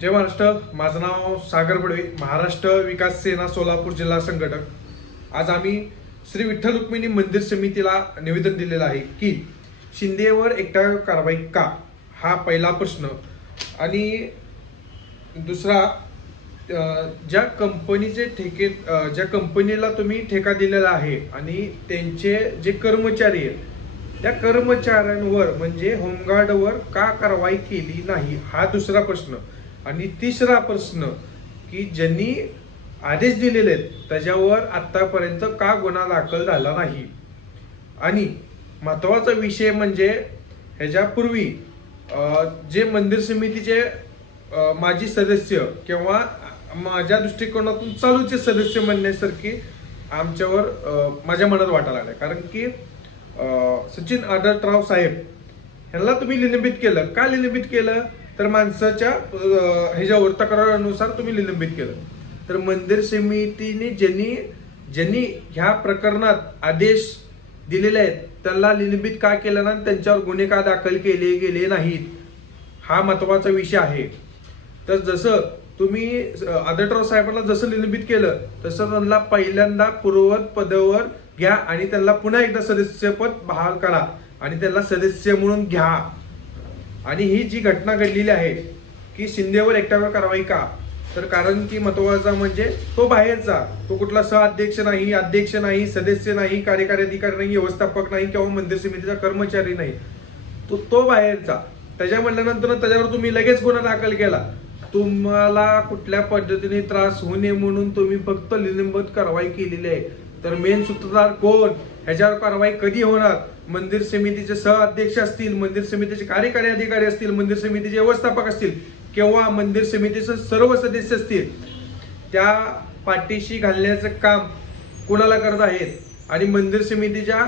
जय महाराष्ट्र। माझं नाव सागर बडवे, महाराष्ट्र विकास सेना सोलापूर जिल्हा संघटक। आज आम्ही श्री विठ्ठल रुक्मिणी मंदिर समितीला निवेदन दिलेलं आहे की शिंदेवर एकटा कारवाई का, हा पहिला प्रश्न। आणि दुसरा, ज्या कंपनीचे ठेके, ज्या कंपनीला तुम्ही ठेका दिलेला आहे आणि त्यांचे जे कर्मचारी आहेत त्या कर्मचाऱ्यांवर म्हणजे होमगार्डवर का कारवाई केली नाही, हा दुसरा प्रश्न। आणि तिसरा प्रश्न की ज्यांनी आदेश दिलेले आहेत त्याच्यावर आतापर्यंत का गुन्हा दाखल झाला नाही। आणि महत्त्वाचा विषय म्हणजे ह्याच्यापूर्वी जे मंदिर समितीचे माजी सदस्य किंवा माझ्या दृष्टिकोनातून चालूचे सदस्य म्हणण्यासारखी आमच्यावर माझ्या मनात वाटायला लागले। कारण की सचिन आढळराव साहेब ह्यांना तुम्ही निलंबित केलं का? निलंबित केलं तर माणसाच्या ह्याच्यावर तक्रारानुसार तुम्ही निलंबित केलं। तर मंदिर समितीने ज्यांनी ह्या प्रकरणात आदेश दिलेले आहेत त्यांना निलंबित का केलं नाही, त्यांच्यावर गुन्हे का दाखल केले गेले नाहीत, हा महत्वाचा विषय आहे। तर जसं तुम्ही आढळराव साहेबांना जसं निलंबित केलं तसं त्यांना पहिल्यांदा पूर्ववत पदावर घ्या आणि त्यांना पुन्हा एकदा सदस्यपद बहाल करा आणि त्यांना सदस्य म्हणून घ्या। आणि ही जी घटना घडलेली आहे की शिंदेवर एकट्यावर कारवाई का, तर कारण की महत्वाचा म्हणजे तो बाहेरचा, तो कुठला सहअध्यक्ष नाही, अध्यक्ष नाही, सदस्य नाही, कार्यकारी अधिकारी नाही, व्यवस्थापक नाही किंवा मंदिर समितीचा कर्मचारी नाही, तो बाहेरचा। त्याच्या म्हटल्यानंतर त्याच्यावर तुम्ही लगेच गुन्हा दाखल केला। तुम्हाला कुठल्या पद्धतीने त्रास होऊ नये म्हणून तुम्ही फक्त निलंबित कारवाई केलेली आहे। तर मेन सूत्रधार कोण, ह्याच्यावर कारवाई कधी होणार? मंदिर समितीचे सहअध्यक्ष असतील, मंदिर समितीचे कार्यकारी अधिकारी असतील, मंदिर समितीचे व्यवस्थापक असतील किंवा मंदिर समितीचे सर्व सदस्य असतील, त्या पाठीशी घालण्याचं काम कुणाला करत आहेत? आणि मंदिर समितीच्या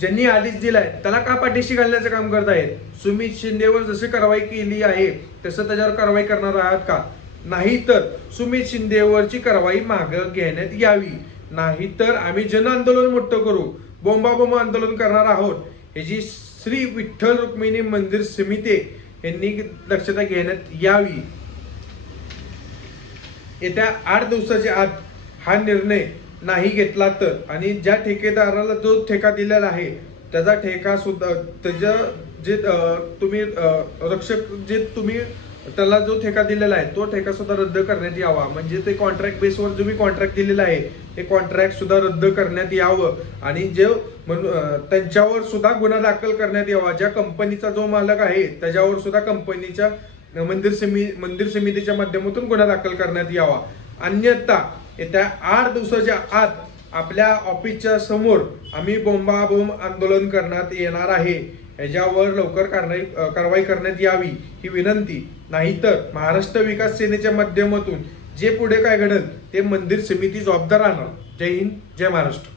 ज्यांनी आदेश दिलाय त्याला का पाठीशी घालण्याचं काम करत आहेत? सुमित शिंदेवर जशी कारवाई केली आहे तसं त्याच्यावर कारवाई करणार आहात का? नाही तर सुमित शिंदेवरची कारवाई मागे घेण्यात यावी, नाहीतर आम्ही जन आंदोलन मोठं करू, बोंबाबोंब आंदोलन करणार आहोत। याची श्री विठ्ठल रुक्मिणी मंदिर समिती यांनी दक्षता घेण्यात यावी। येत्या 8 दिवसाच्या आत हा निर्णय नाही घेतला तर, आणि ज्या ठेकेदाराला जो ठेका दिलेला आहे त्याचा ठेका सुद्धा, त्याच्या जे तुम्ही रक्षक जे तुम्ही त्याला जो ठेका दिलेला आहे तो ठेका सुद्धा रद्द करण्यात यावा। म्हणजे ते कॉन्ट्रॅक्ट बेसवर जो मी कॉन्ट्रॅक्ट दिलेला आहे ते कॉन्ट्रॅक्ट सुद्धा रद्द करण्यात यावं आणि जे त्यांच्यावर सुद्धा गुन्हा दाखल करण्यात यावा। ज्या कंपनीचा जो मालक आहे त्याच्यावर सुद्धा कंपनीच्या मंदिर समितीच्या माध्यमातून गुन्हा दाखल करण्यात यावा। अन्यथा येत्या 8 दिवसाच्या आत आपल्या ऑफिसच्या समोर आम्ही बोंबाबोंब आंदोलन करण्यात येणार आहे। याच्यावर लवकर कारवाई करण्यात यावी ही विनंती। नाहीतर महाराष्ट्र विकास सेनेच्या माध्यमातून जे पुढे काय घडेल ते मंदिर समिती जबाबदार राहणार। जय हिंद, जय महाराष्ट्र।